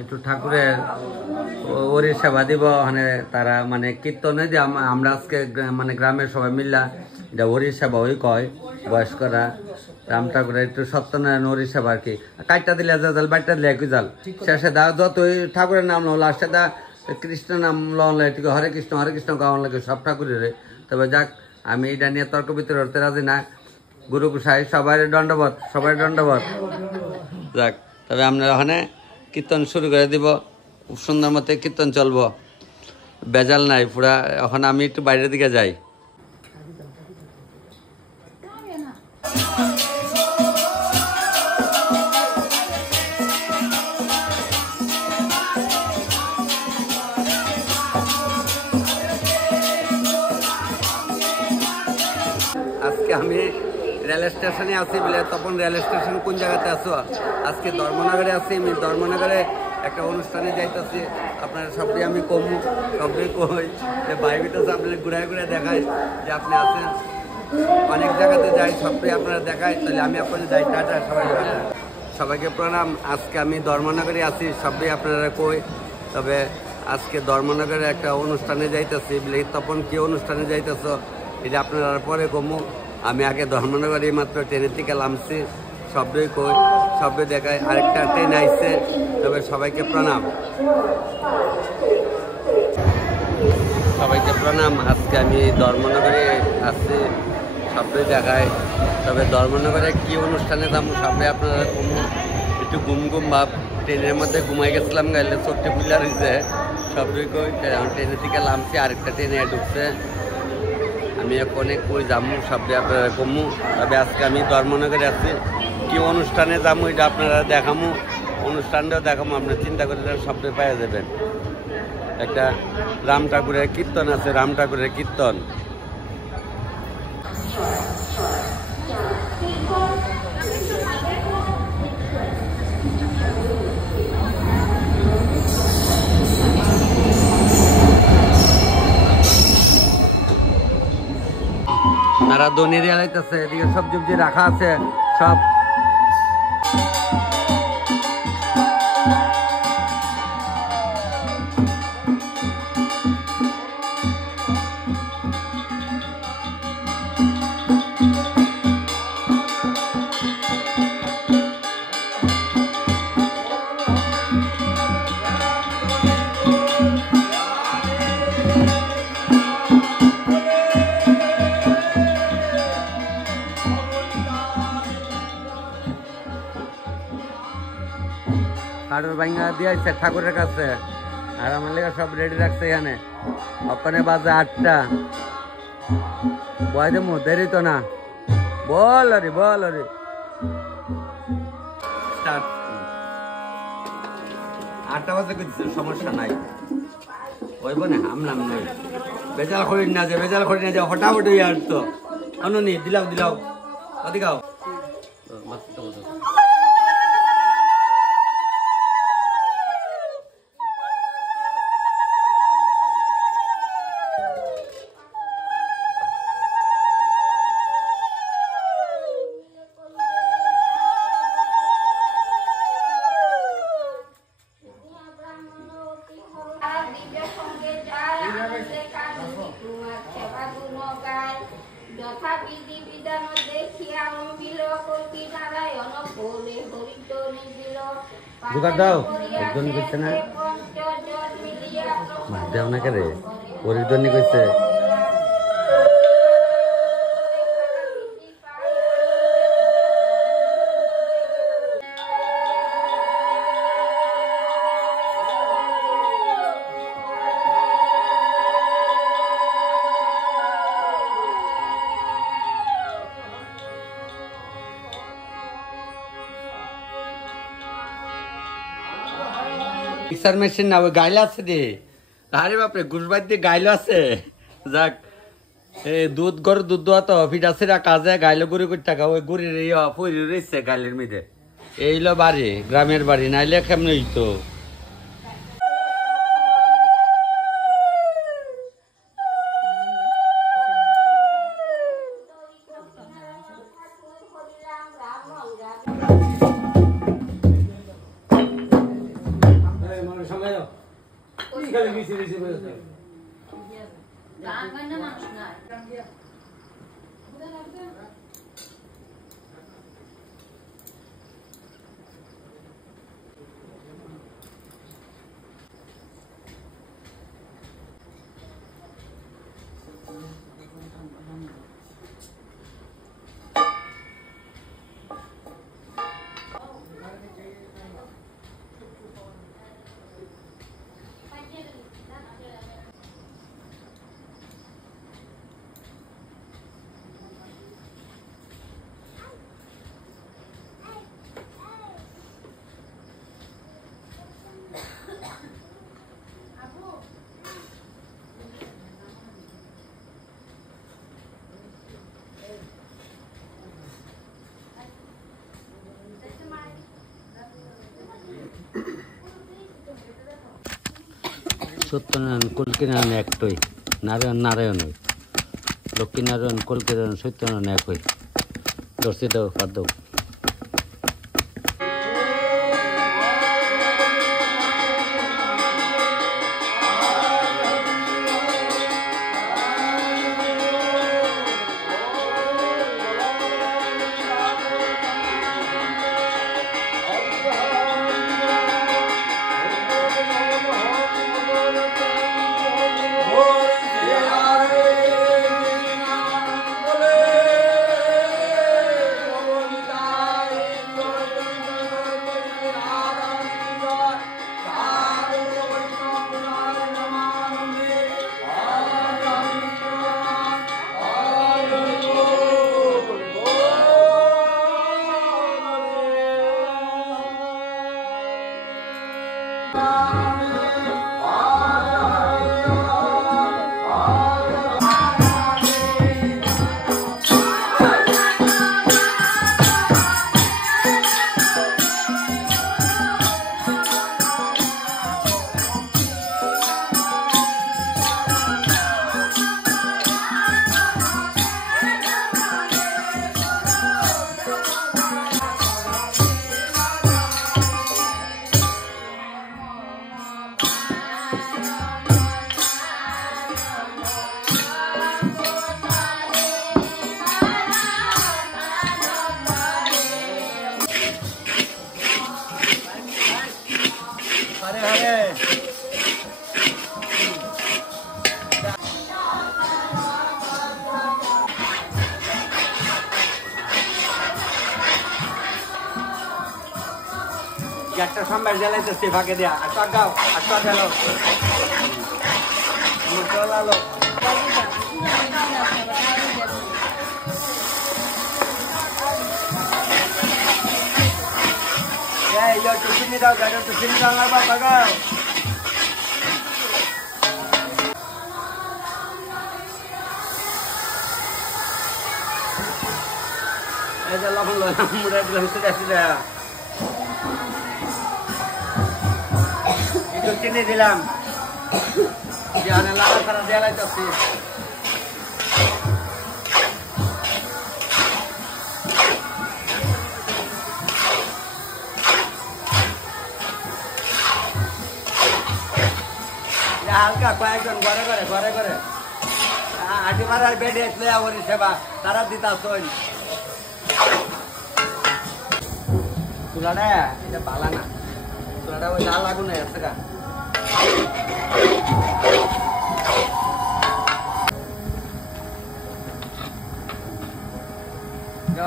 একটু ঠাকুরের ওরির সেবা দিব ওখানে তারা মানে কীর্তনে দিয়ে আমরা আজকে মানে গ্রামের সবাই মিল্লা এটা ওরির সেবা ওই কয় বয়স্করা রাম ঠাকুরের একটু সত্যনারায়ণ ওরির সেবা আর কি কাটটা দিলে জাল বাটটা দিলে একই জাল শেষে দা যতই ঠাকুরের নাম লো লাস্টে দা কৃষ্ণ নাম লন লাগে হরে কৃষ্ণ গাওয়ান লাগে সব ঠাকুরের তবে যাক আমি এটা নিয়ে তর্ক বিতর্ক করতে রাজি না গুরু গোসাই সবাই দণ্ডবোধ যাক তবে আমরা ওখানে কীর্তন শুরু করে দিব খুব সুন্দর মতো কীর্তন চলবো বেজাল নাই পুরা এখন আমি একটু বাইরের দিকে যাই আজকে আমি রেল স্টেশনে আছি বলে তখন রেল স্টেশন কোন জায়গাতে আছো আজকে ধর্মনগরে আছি আমি ধর্মনগরে একটা অনুষ্ঠানে যাইতেছি আপনারা সবই আমি কমু সবই কই যে বাইকটা আপনার ঘুরায় দেখাই যে আপনি আছেন অনেক জায়গাতে যাই সবই আপনারা দেখাই তাহলে আমি আপনাদের যাই টাটা সবাইকে প্রণাম আজকে আমি ধর্মনগরে আছি সবই আপনারা কই তবে আজকে ধর্মনগরে একটা অনুষ্ঠানে যাইতেছি বলে তখন কি অনুষ্ঠানে যাইতেছ এটা আপনারা পরে কমু আমি আগে ধর্মনগরে মাত্র ট্রেনের থেকে নামছি সবই কই সবই দেখায় আরেকটা ট্রেন আইছে তবে সবাইকে প্রণাম আজকে আমি ধর্মনগরে আছি সবই দেখায় তবে ধর্মনগরে কি অনুষ্ঠানে যাবো সবাই আপনারা কমু একটু ঘুম ভাব ট্রেনের মধ্যে ঘুমাই গেছিলাম গাইলে চোখটি পিলার হয়েছে সবই কই ট্রেনের থেকে নামছি আরেকটা ট্রেনে ঢুকছে আমি এখন কই যাবো সবই আপনারা কমু তবে আজকে আমি ধর্মনগরে আছি কি অনুষ্ঠানে যাবো এটা আপনারা দেখামু অনুষ্ঠানটাও দেখামো আপনারা চিন্তা করে সবই পাওয়া যাবেন একটা রাম ঠাকুরের কীর্তন আছে রাম ঠাকুরের কীর্তন তারা দনি রেলাইতেছে এদিকে সবজি রাখা আছে সব কাঠের ভাঙা দিয়েছে ঠাকুরের কাছে আর আমার লেগে সব রেডি রাখছে এখানে ওখানে বাজে 8টা বয় দেবো দেরি তো না বল আরে 8টা বাজে কিছু সমস্যা নাই ওই বনে আমলাম নই বেজাল করি না যে হঠাৎ আর তো অননি দিলাও অধিকাও জোগাড় দাও একজন করছে না দেও না কে ওর জন্য কইছে মিক্সার মেশিন না ওই গাইল আছে রে আরে বাপরে ঘুষবাদ দিয়ে গাইল আছে যাক দুধ গরু দুধ দোয়া তো ফিট আছে কাজে গাইলো গুড়ি করে টাকা ওই গুড়ির পরি রয়েছে গাইলের মেয়েদের এইলো বাড়ি গ্রামের বাড়ি নাইলে কেমন হইতো সময় কি খালি গেছি গেছি বলতে মানুষ না সত্যনারায়ণ কল্কিনারায়ণ একটাই, নারায়ণ নারায়ণ ওই, লক্ষ্মীনারায়ণ কল্কিনারায়ণ সত্যনারায়ণ একই। দর্শি দাও পার দাও। একটা সম্বার জ্বালাইতেছে ফাঁকে দেয়া আর টাকাও আর টাকা গেল চলালো চিনি দাও গাড়ি চিনি দাও না টাকাও এই যে লবণ মুড়ে ভিতরে আসি দেয়া চিনি দিলাম লাগা সারা দেয়া লাগতেছি হালকা কয়েকজন ঘরে ঘরে ঘরে ঘরে আটি মারার বেডে আসলে ওর সেবা তারা দিতা শোন তুলাটা এটা পালা না তুলাটা ওই লাল আগুন আছে গা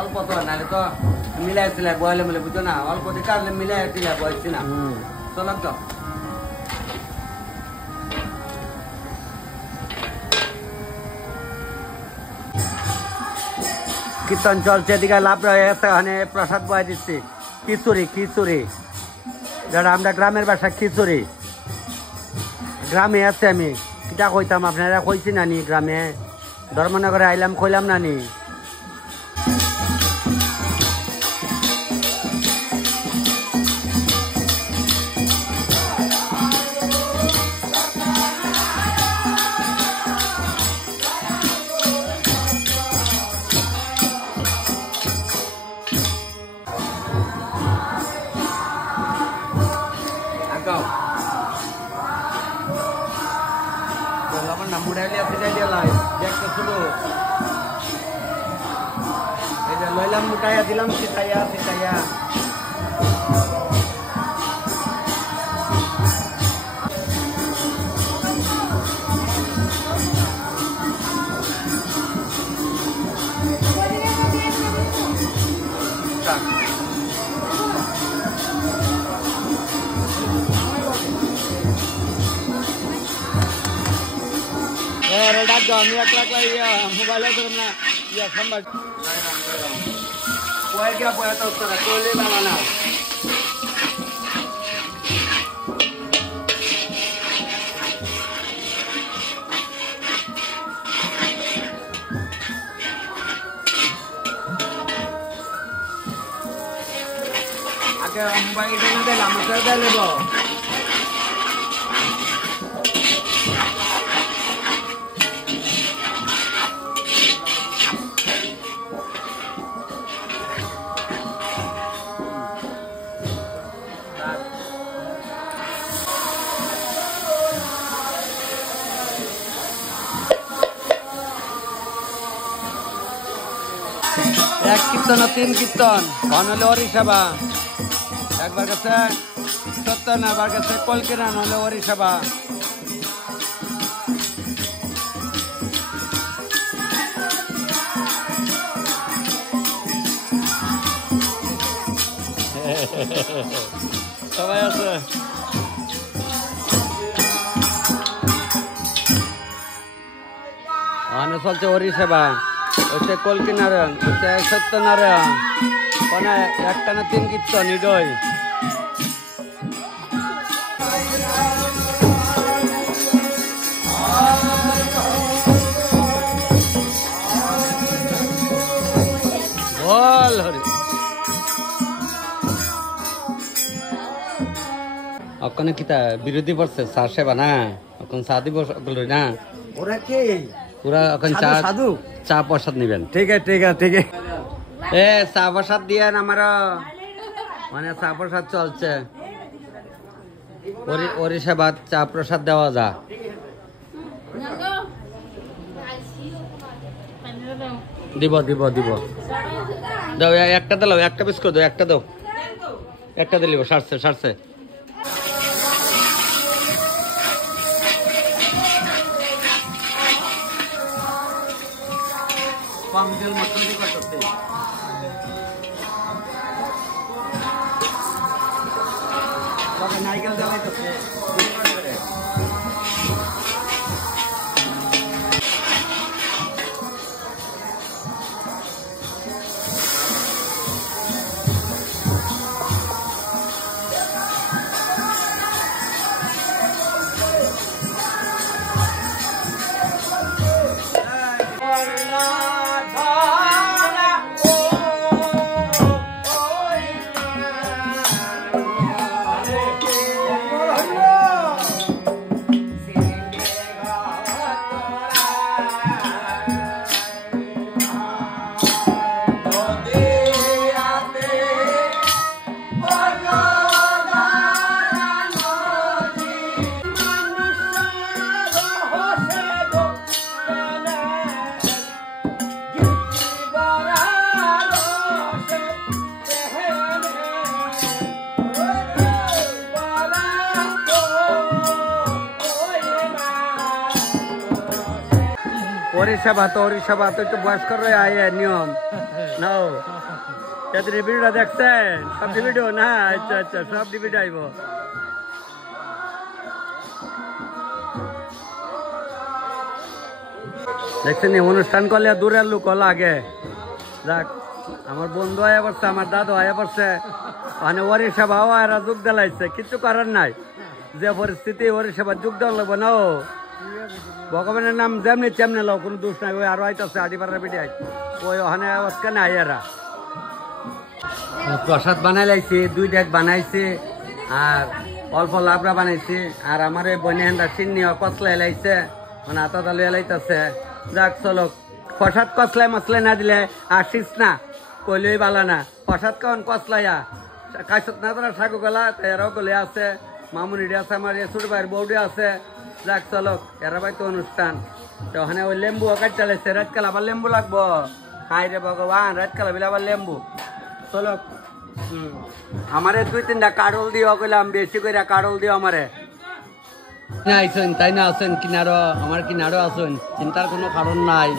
অল্প তো নাহলে তো মিলাই ছিলাই বয়লে মিলে বুঝো না অল্প দিকে আসলে মিলাই ছিলাই বয়সছি না চলক তো কীর্তন চলছে এদিকে লাভ রয়ে প্রসাদ বয়ে দিচ্ছি খিচুড়ি খিচুড়ি যারা আমরা গ্রামের বাসা খিচুড়ি গ্রামে আছে আমি কিটা কইতাম আপনারা কইছি নানি গ্রামে ধর্মনগরে আইলাম কইলাম নানি মুড়াইলে সিটাই দিলাই দেখতে শুধু এই যে লইলাম মুটাইয়া দিলাম সিটাইয়া সিটাইয়া ডাক দাও আমি একলা একলা মোবাইলে ধরুন না ইয়া সম্ভব পয়ে গিয়া পয়ে তো উত্তরা কইলে বানানা আগে মোবাইলটা না দিলাম আমাকে দেব এক কীর্তন তিন কীর্তন হলে হরিসভা একবার কাছে সত্তর আবার কাছে কলকিরা হলে হরিসভা সবাই আছে চলছে হরিসভা হচ্ছে কলকি নারায়ণ হচ্ছে সত্যনারায়ণ মানে একটা না তিন কীর্তন ইডই বল হরি ওখানে কিতা বিরোধী পড়ছে চা সেবা না এখন চা দিব না ওরা কে পুরা এখন চা সাধু চা প্রসাদ নিবেন ঠিক আছে ঠিক আছে ঠিক আছে এ চা প্রসাদ দিয়ে আমার মানে চা প্রসাদ চলছে ওরিসা চা প্রসাদ দেওয়া যা দিব দিব দিব দাও একটা দিলাম একটা বিস্কুট দাও একটা দাও একটা দিলিব সারছে সারছে পামজল মতলবি করতে তবে নাইকেল জ্বালাইতেছে হরিসভা তো একটু বয়স্কর আয় নিয়ম নাও এদের ভিডিওটা দেখছেন সব ভিডিও না আচ্ছা আচ্ছা সব ভিডিও আইব দেখছেন অনুষ্ঠান করলে দূরের লোক লাগে যাক আমার বন্ধু আয়া পড়ছে আমার দাদু আয়া পড়ছে মানে হরিসভাও এরা যোগ দিলাইছে কিছু করার নাই যে পরিস্থিতি হরিসভা যোগ দেওয়া লাগবে না ভগবানের নাম যেমনি তেমনি লো কোনো দোষ নাই ওই আরো আইতাছে আদিপাড়ার বেটি আই ওই ওখানে আজকে নাই এরা প্রসাদ বানাই লাইছে 2 ডেক বানাইছে আর অল্প লাবড়া বানাইছে আর আমার এই বনিহানরা চিন্নি কচলাই লাইছে মানে আতা তালু লাইতাছে যাক চলো প্রসাদ কচলাই মশলাই না দিলে আসিস না কইলেই বালা না প্রসাদ কখন কচলাইয়া কাইছত না তোরা ঠাকুর গলা এরাও গলে আছে মামুনি আছে আমার ছোট ভাইয়ের বউডি আছে যাক চলো এরা ভাই তো অনুষ্ঠান তো ওখানে ওই লেম্বু কাটতে লাগছে, রাত কাল আবার লেম্বু লাগবো। হাই রে ভগবান, রাত কাল বিলে আবার লেম্বু। চলো আমারে 2-3টা কাডল দিও কইলাম, বেশি করে কাডল দিও আমারে। না আইসেন তাই না, আছেন কিনারো, আমার কিনারো আছেন, চিন্তার কোনো কারণ নাই।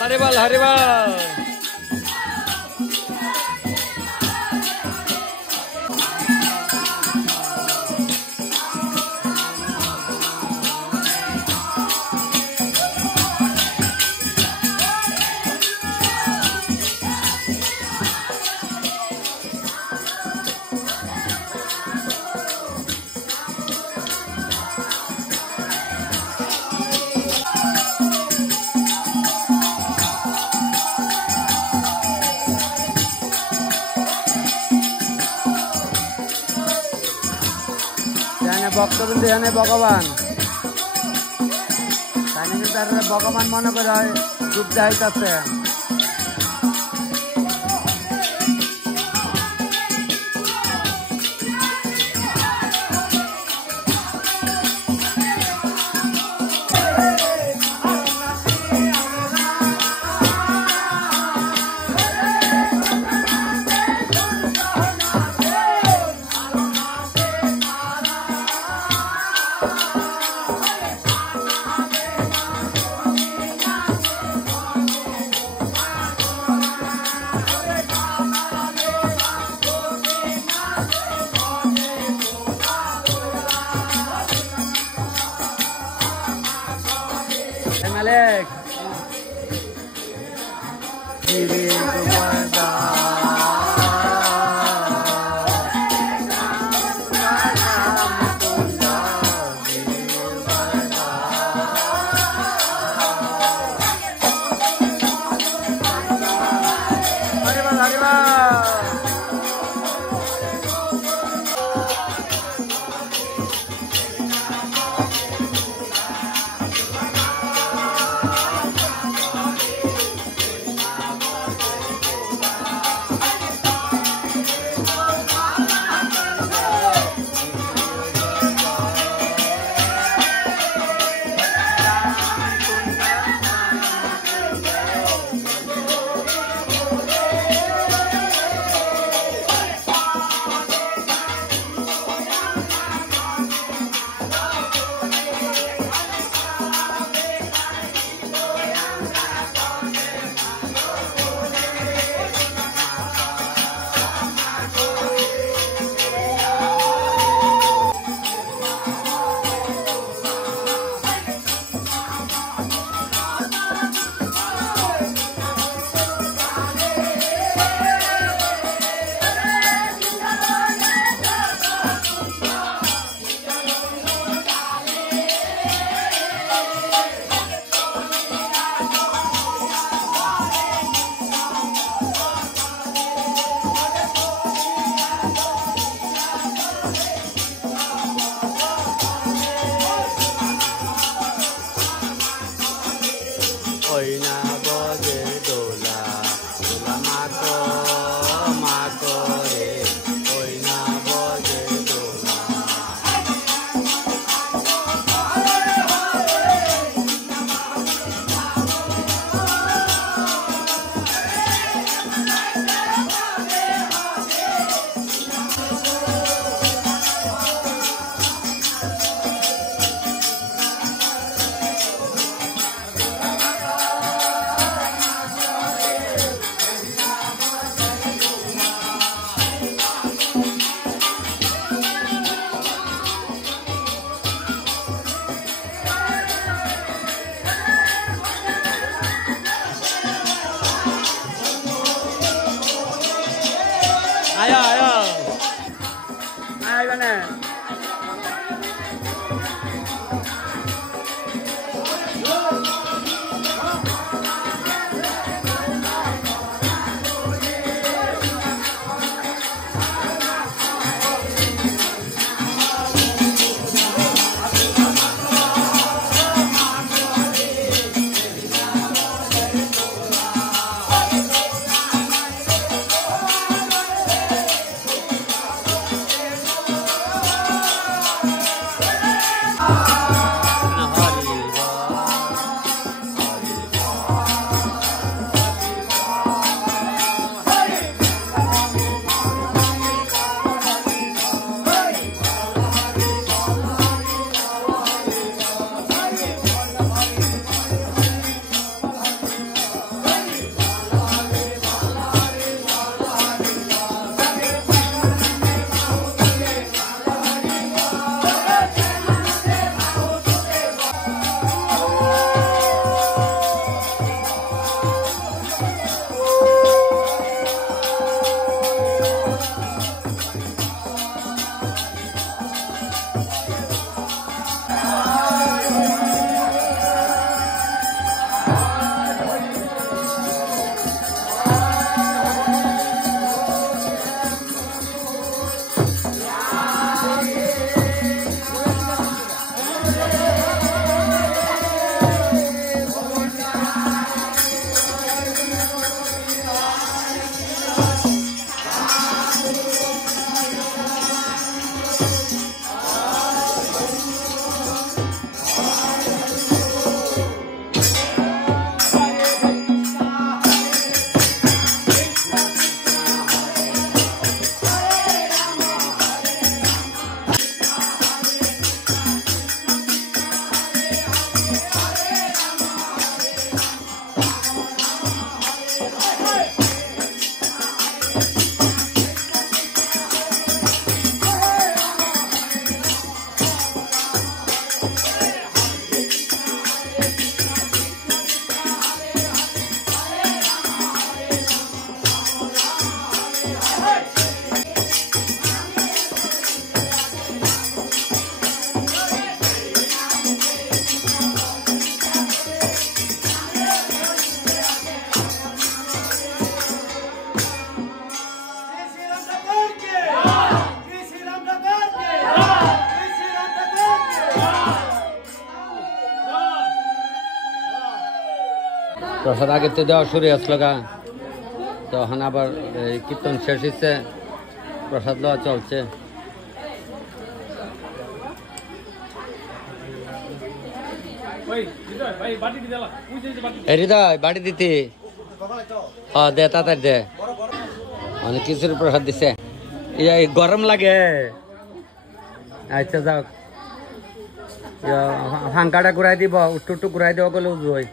হরিবল হরিবল। ভক্তবৃন্দ জানে ভগবান, তাই নাকি তার ভগবান মনে করে ডুব যাইতেছে। Malik. প্রসাদ আগে তো দেওয়া শুরু আসলো গা, তখন আবার এই কীর্তন শেষ হচ্ছে, প্রসাদ দেওয়া চলছে। হৃদয় বাড়ি দিতে দে তাড়াতাড়ি দে, অনেক কিছুর প্রসাদ দিছে। গরম লাগে, আচ্ছা যাও ফাঙ্কাটা ঘুরাই দিব, উট্টু ঘুরাই দেওয়া গেলে উজবই,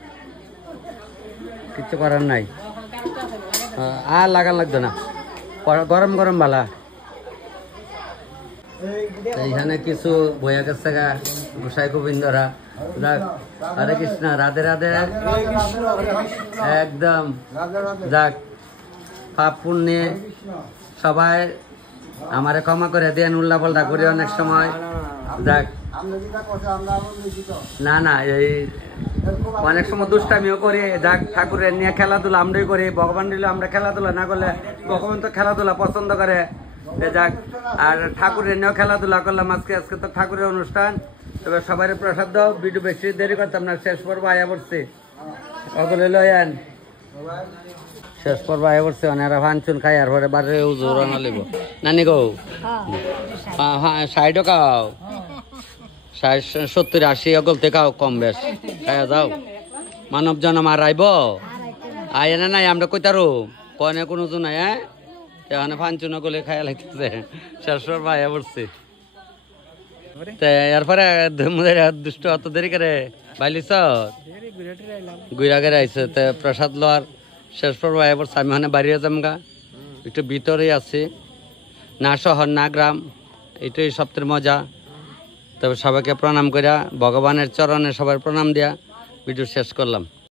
কিচ্ছু করার নাই। আর লাগান লাগতো না, গরম গরম বালা। এইখানে কিছু বইয়া গেছে গা গোসাই গোবিন্দরা। হরে কৃষ্ণ, রাধে রাধে। একদম যাক, পাপ পুণ্যে সবাই আমারে ক্ষমা করে দেন, উল্লা পাল্টা করি অনেক সময়। যাক না না, এই অনেক সময় দুষ্টামিও করি। যাক, ঠাকুরের নিয়ে খেলাধুলা আমরাই করি, ভগবান দিলে আমরা খেলাধুলা না করলে ভগবান তো খেলাধুলা পছন্দ করে। যাক, আর ঠাকুরের নিয়েও খেলাধুলা করলাম আজকে। আজকে তো ঠাকুরের অনুষ্ঠান, তবে সবাই প্রসাদ দাও। ভিডিও বেশি দেরি করতাম না, শেষ পর্ব আয়া পড়ছে, সকলে লয়ান শেষ পর্ব আয়া পড়ছে। অনেরা ভানচুন খাই আর পরে বারে উজোর আনালিব নানি গো। হ্যাঁ 60 খাও, 60 70 80 অগলতে খাও, কম বেশ খাইয়া যাও। মানব জন্ম আর আইব আয় না নাই, আমরা কইতারো কনে কোনো তো নাই। হ্যাঁ এখানে ফানচুন গলে খাইয়া লাগতেছে, শেষ পর্ব আয়া পড়ছে। এরপরে দুষ্ট অত দেরি করে বাইলিস গুইরা গেড়ে আইসে, প্রসাদ লওয়ার শেষ পর্ব আয়া পড়ছে। আমি মানে বাড়িয়ে যামগা, একটু ভিতরে আছি, না শহর না গ্রাম, এটাই সবথেকে মজা। তবে সবাইকে প্রণাম করিয়া ভগবানের চরণে সবাই প্রণাম দিয়া ভিডিও শেষ করলাম।